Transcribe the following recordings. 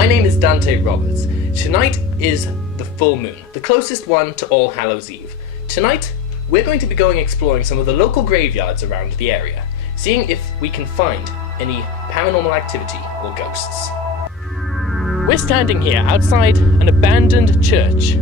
My name is Dante Roberts. Tonight is the full moon, the closest one to All Hallows Eve. Tonight, we're going to be going exploring some of the local graveyards around the area, seeing if we can find any paranormal activity or ghosts. We're standing here outside an abandoned church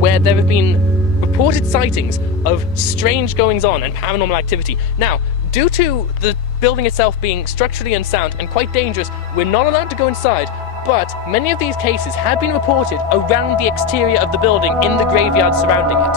where there have been reported sightings of strange goings-on and paranormal activity. Now, due to the building itself being structurally unsound and quite dangerous, we're not allowed to go inside, but many of these cases have been reported around the exterior of the building in the graveyard surrounding it.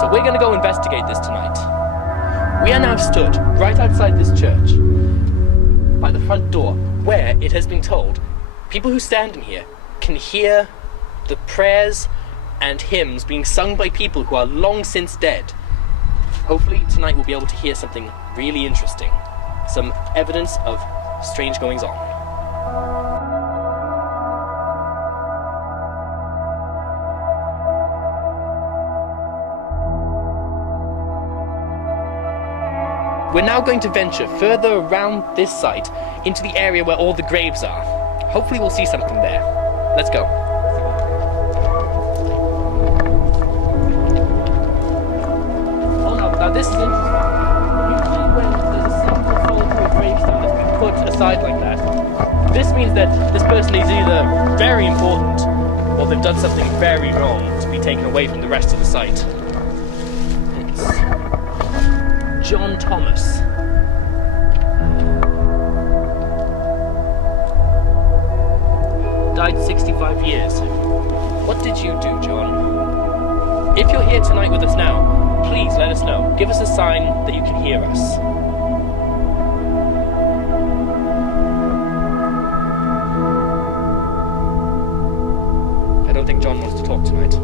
So we're going to go investigate this tonight. We are now stood right outside this church by the front door, where it has been told people who stand in here can hear the prayers and hymns being sung by people who are long since dead. Hopefully tonight we'll be able to hear something really interesting, some evidence of strange goings on. We're now going to venture further around this site into the area where all the graves are. Hopefully we'll see something there. Let's go. Oh no, now this is interesting. Usually when there's a simple solitary gravestone that's been put aside like that, this means that this person is either very important or they've done something very wrong to be taken away from the rest of the site. John Thomas. Died 65 years. What did you do, John? If you're here tonight with us now, please let us know. Give us a sign that you can hear us. I don't think John wants to talk tonight.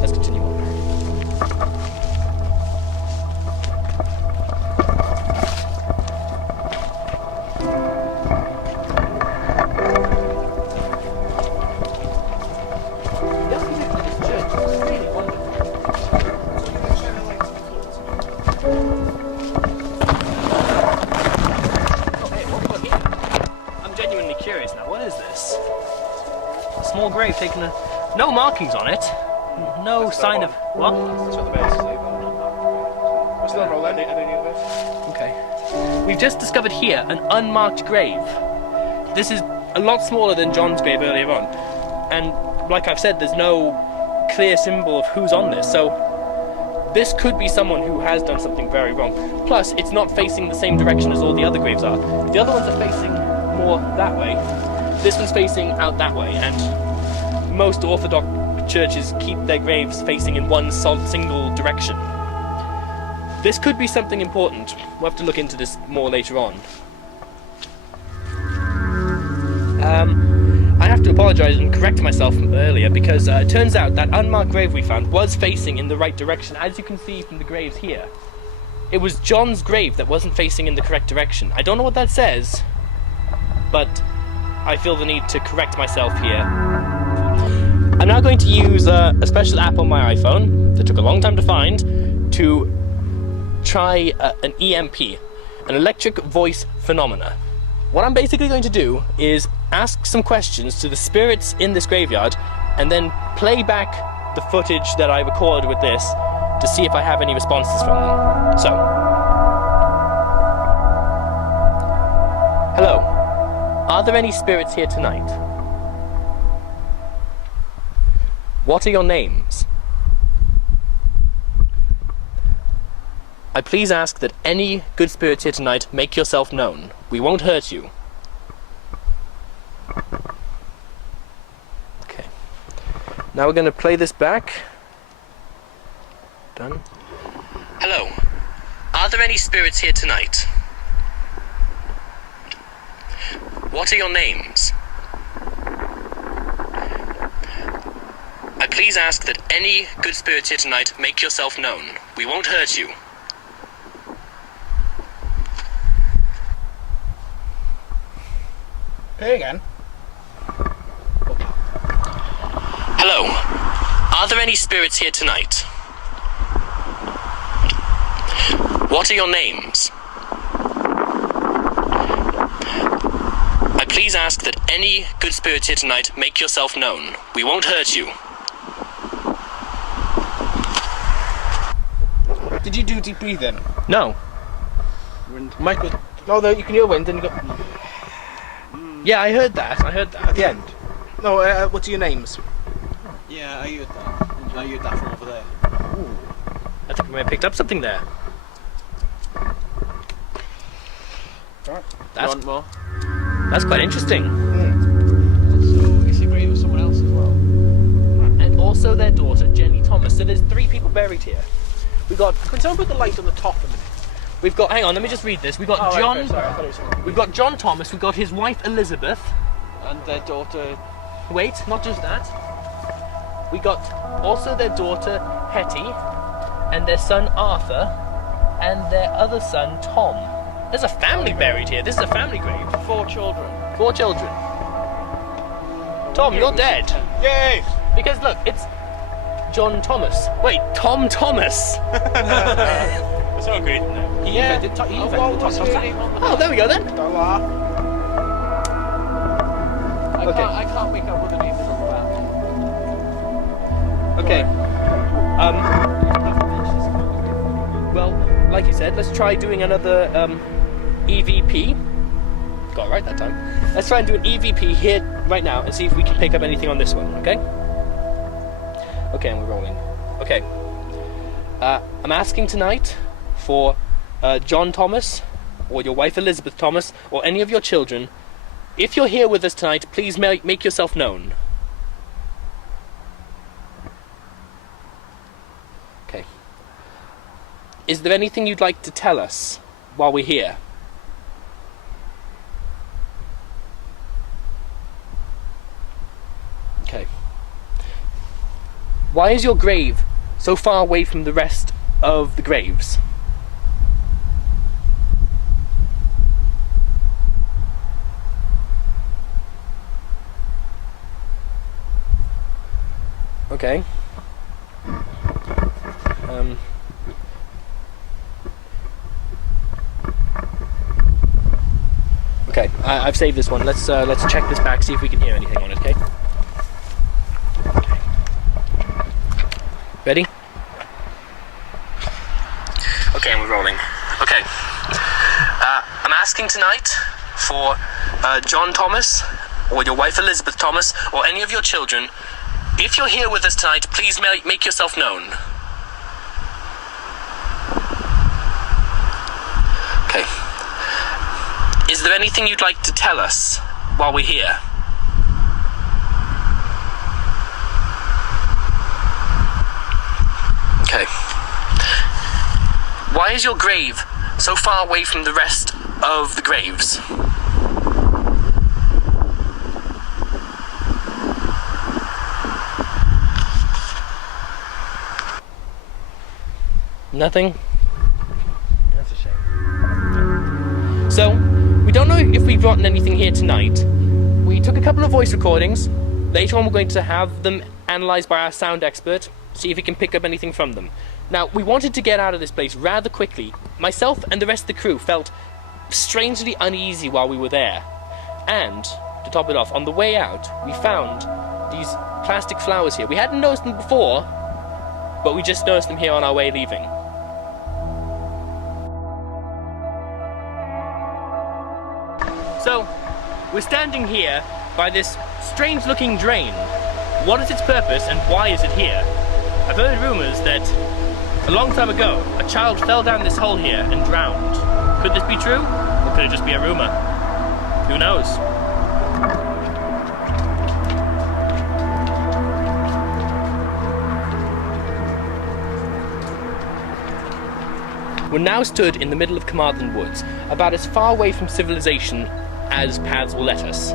Let's continue on. Small grave taking a... no markings on it. No sign of... what? Okay. We've just discovered here an unmarked grave. This is a lot smaller than John's grave earlier on. And like I've said, there's no clear symbol of who's on this, so this could be someone who has done something very wrong. Plus, it's not facing the same direction as all the other graves are. The other ones are facing more that way. This one's facing out that way, and most Orthodox churches keep their graves facing in one single direction. This could be something important. We'll have to look into this more later on. I have to apologise and correct myself from earlier, because it turns out that unmarked grave we found was facing in the right direction, as you can see from the graves here. It was John's grave that wasn't facing in the correct direction. I don't know what that says, but I feel the need to correct myself here. I'm now going to use a special app on my iPhone that took a long time to find to try an EMP, an electric voice phenomena. What I'm basically going to do is ask some questions to the spirits in this graveyard and then play back the footage that I recorded with this to see if I have any responses from them. So, hello. Are there any spirits here tonight? What are your names? I please ask that any good spirits here tonight make yourself known. We won't hurt you. Okay. Now we're going to play this back. Done. Hello. Are there any spirits here tonight? What are your names? I please ask that any good spirits here tonight make yourself known. We won't hurt you. Play again. Hello. Are there any spirits here tonight? What are your names? I please please ask that any good spirits here tonight make yourself known. We won't hurt you. Did you do deep breathing? No. Wind. Michael. No, you can hear wind and you go. Yeah, I heard that at the end. No, what's your names? Yeah, I heard that. I heard that from over there. Ooh. I think we may have picked up something there. Right. Want more? That's quite interesting. So, is he grave with someone else as well? And also their daughter, Jenny Thomas. So there's 3 people buried here. We got. Can someone put the light on the top a minute? We've got. Hang on, let me just read this. We've got John. Right, okay, sorry, I thought it was someone. We've got John Thomas. We've got his wife Elizabeth. And their daughter. Wait, not just that. We got also their daughter Hetty, and their son Arthur, and their other son Tom. There's a family buried here. This is a family grave. 4 children. 4 children. Tom, you're dead. Yay! Because look, it's John Thomas. Wait, Tom Thomas. That's not great. He invented the name on the Oh, there we go then. Don't laugh. I can't make out what the name is on the back. Okay. Well, like you said, let's try doing another EVP. Got it right that time. Let's try and do an EVP here right now and see if we can pick up anything on this one, okay? Okay, and we're rolling. Okay. I'm asking tonight for John Thomas, or your wife Elizabeth Thomas, or any of your children. If you're here with us tonight, please make yourself known. Okay. Is there anything you'd like to tell us while we're here? Okay. Why is your grave so far away from the rest of the graves? Okay. Okay, I've saved this one. Let's check this back, see if we can hear anything on it. Okay. Ready? Okay, and we're rolling. Okay. I'm asking tonight for John Thomas, or your wife Elizabeth Thomas, or any of your children. If you're here with us tonight, please make yourself known. Okay. Is there anything you'd like to tell us while we're here? Okay. Why is your grave so far away from the rest of the graves? Nothing? That's a shame. So, we don't know if we've gotten anything here tonight. We took a couple of voice recordings. Later on we're going to have them analysed by our sound expert, see if he can pick up anything from them. Now, we wanted to get out of this place rather quickly. Myself and the rest of the crew felt strangely uneasy while we were there. And, to top it off, on the way out, we found these plastic flowers here. We hadn't noticed them before, but we just noticed them here on our way leaving. So, we're standing here by this strange-looking drain. What is its purpose and why is it here? I've heard rumours that a long time ago, a child fell down this hole here and drowned. Could this be true? Or could it just be a rumour? Who knows? We're now stood in the middle of Carmarthen Woods, about as far away from civilization as paths will let us.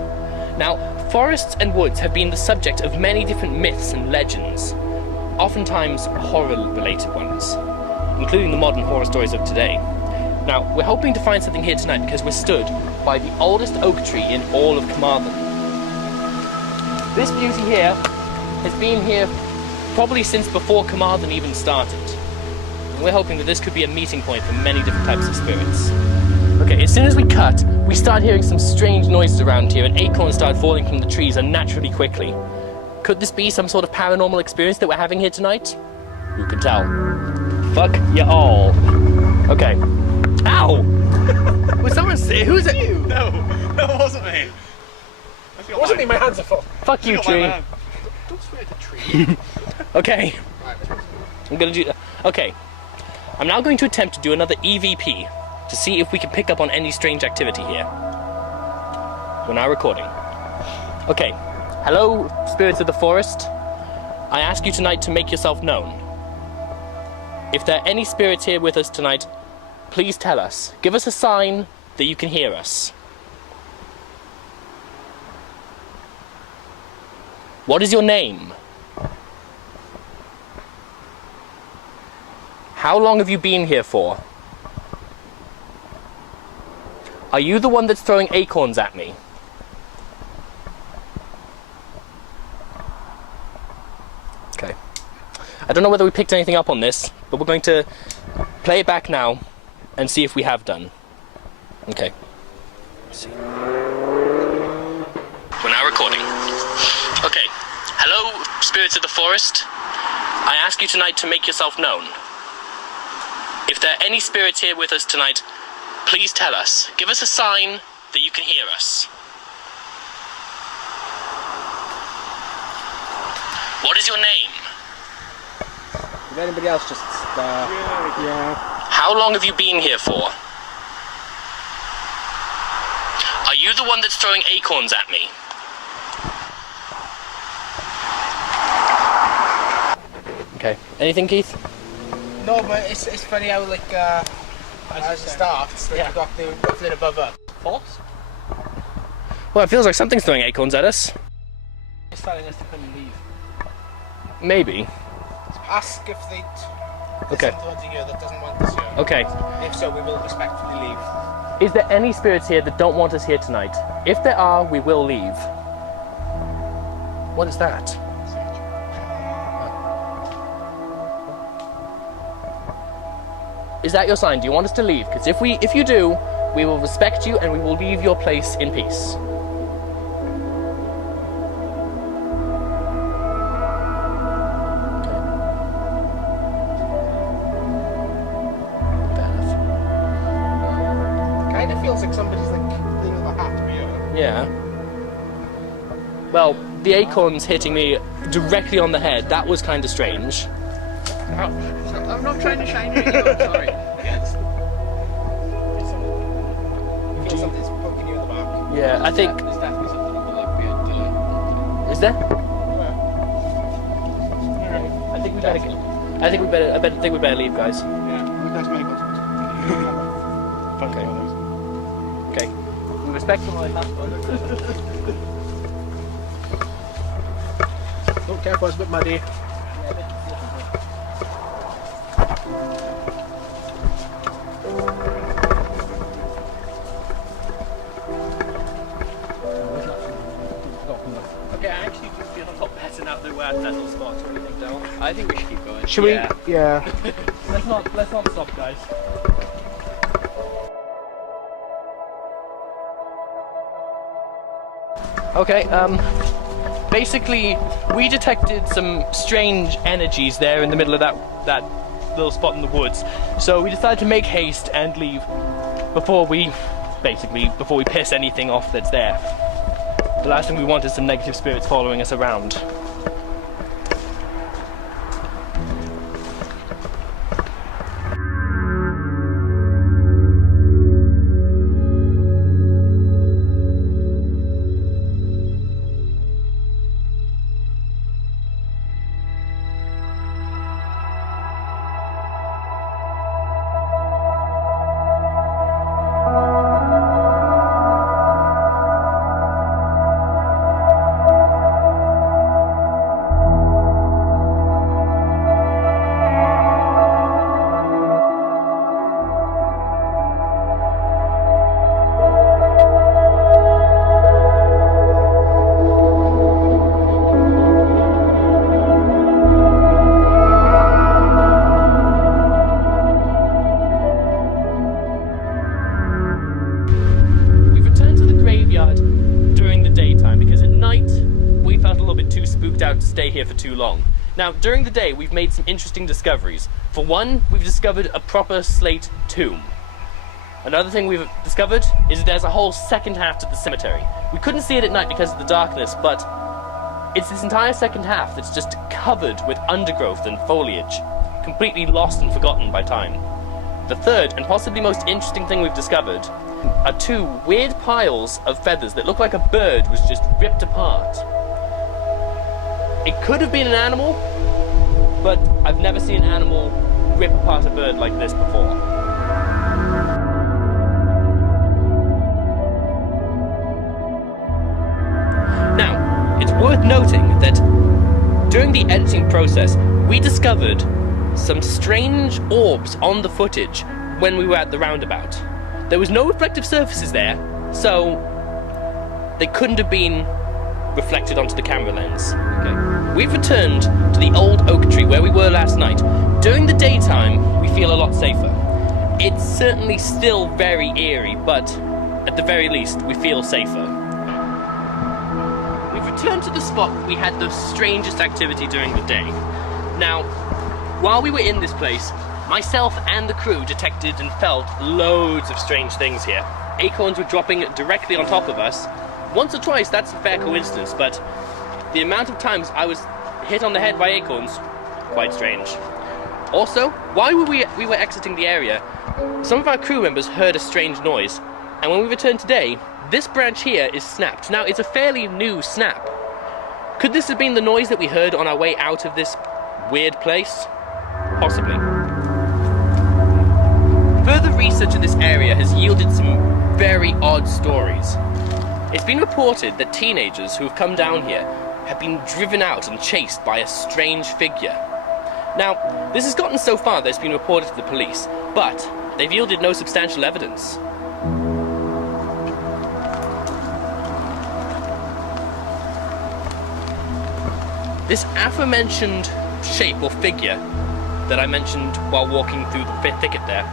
Now, forests and woods have been the subject of many different myths and legends, oftentimes horror-related ones, including the modern horror stories of today. Now, we're hoping to find something here tonight because we're stood by the oldest oak tree in all of Carmarthen. This beauty here has been here probably since before Carmarthen even started. And we're hoping that this could be a meeting point for many different types of spirits. Okay, as soon as we cut, we started hearing some strange noises around here and acorns started falling from the trees unnaturally quickly. Could this be some sort of paranormal experience that we're having here tonight? Who can tell? Fuck you all. Okay. Ow! Was someone say? Who's it? You? No, that wasn't me. It wasn't me, my hands are full. Fuck you, tree. Don't swear at the tree. Okay. I'm gonna do. Okay. I'm now going to attempt to do another EVP to see if we can pick up on any strange activity here. We're now recording. Okay. Hello, spirits of the forest. I ask you tonight to make yourself known. If there are any spirits here with us tonight, please tell us. Give us a sign that you can hear us. What is your name? How long have you been here for? Are you the one that's throwing acorns at me? Okay. I don't know whether we picked anything up on this, but we're going to play it back now and see if we have done. Okay. Let's see. We're now recording. Okay. Hello, spirits of the forest. I ask you tonight to make yourself known. If there are any spirits here with us tonight, please tell us. Give us a sign that you can hear us. What is your name? Did anybody else just Yeah. How long have you been here for? Are you the one that's throwing acorns at me? Okay. Anything, Keith? No, but it's funny how like as it starts, like, Yeah. you got the nothing above her. False? Well, it feels like something's throwing acorns at us. It's telling us to come and leave. Maybe. Ask if they. Okay. Something here that doesn't want us here. Okay. If so, we will respectfully leave. Is there any spirits here that don't want us here tonight? If there are, we will leave. What is that? Is that your sign? Do you want us to leave? Because if you do, we will respect you and we will leave your place in peace. Kind of feels like somebody's like cleaning the hat here. Yeah. Well, the acorns hitting me directly on the head, that was kind of strange. I'm not trying to shine at you, I'm sorry. I feel something's poking you in the back. Yeah, I think... There's definitely something up like behind Is there? Alright. I think we better get... I think we better leave, guys. Yeah, that's my good. Okay. Okay. We respect the last one. Oh, careful, it's a bit muddy. Okay, I actually do feel a lot better now that we're at that little spot. What do you think, Dale? I think we should keep going. Should we? Yeah. Let's not stop, guys. Okay, basically, we detected some strange energies there in the middle of that little spot in the woods. So we decided to make haste and leave before we piss anything off that's there. The last thing we want is some negative spirits following us around. here for too long. Now, during the day, we've made some interesting discoveries. For one, we've discovered a proper slate tomb. Another thing we've discovered is that there's a whole second half to the cemetery. We couldn't see it at night because of the darkness, but it's this entire second half that's just covered with undergrowth and foliage, completely lost and forgotten by time. The third, and possibly most interesting thing we've discovered, are two weird piles of feathers that look like a bird was just ripped apart. It could have been an animal, but I've never seen an animal rip apart a bird like this before. Now, it's worth noting that during the editing process, we discovered some strange orbs on the footage when we were at the roundabout. There was no reflective surfaces there, so they couldn't have been reflected onto the camera lens. Okay. We've returned to the old oak tree where we were last night. During the daytime, we feel a lot safer. It's certainly still very eerie, but at the very least, we feel safer. We've returned to the spot where we had the strangest activity during the day. Now, while we were in this place, myself and the crew detected and felt loads of strange things here. Acorns were dropping directly on top of us. Once or twice, that's a fair coincidence, but the amount of times I was hit on the head by acorns, quite strange. Also, while we were exiting the area, some of our crew members heard a strange noise, and when we returned today, this branch here is snapped. Now, it's a fairly new snap. Could this have been the noise that we heard on our way out of this weird place? Possibly. Further research of this area has yielded some very odd stories. It's been reported that teenagers who have come down here have been driven out and chased by a strange figure. Now, this has gotten so far that it's been reported to the police, but they've yielded no substantial evidence. This aforementioned shape or figure that I mentioned while walking through the thicket there,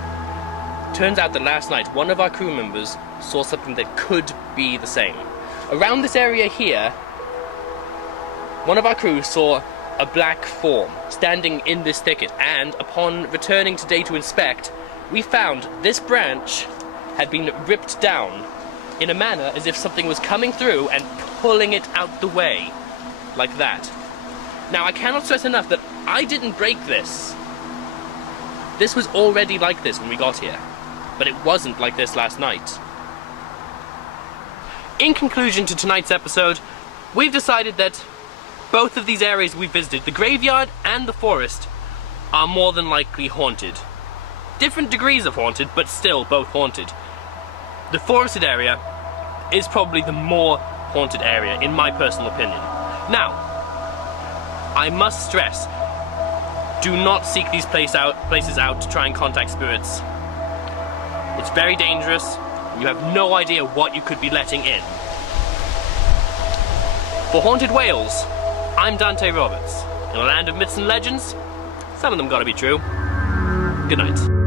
turns out that last night one of our crew members saw something that could be the same. Around this area here, one of our crew saw a black form standing in this thicket, and upon returning today to inspect, we found this branch had been ripped down in a manner as if something was coming through and pulling it out the way, like that. Now, I cannot stress enough that I didn't break this. This was already like this when we got here, but it wasn't like this last night. In conclusion to tonight's episode, we've decided that both of these areas we visited, the graveyard and the forest, are more than likely haunted. Different degrees of haunted, but still both haunted. The forested area is probably the more haunted area, in my personal opinion. Now, I must stress, do not seek these places out to try and contact spirits. It's very dangerous, and you have no idea what you could be letting in. For Haunted Wales, I'm Dante Roberts. In a land of myths and legends, some of them gotta be true. Good night.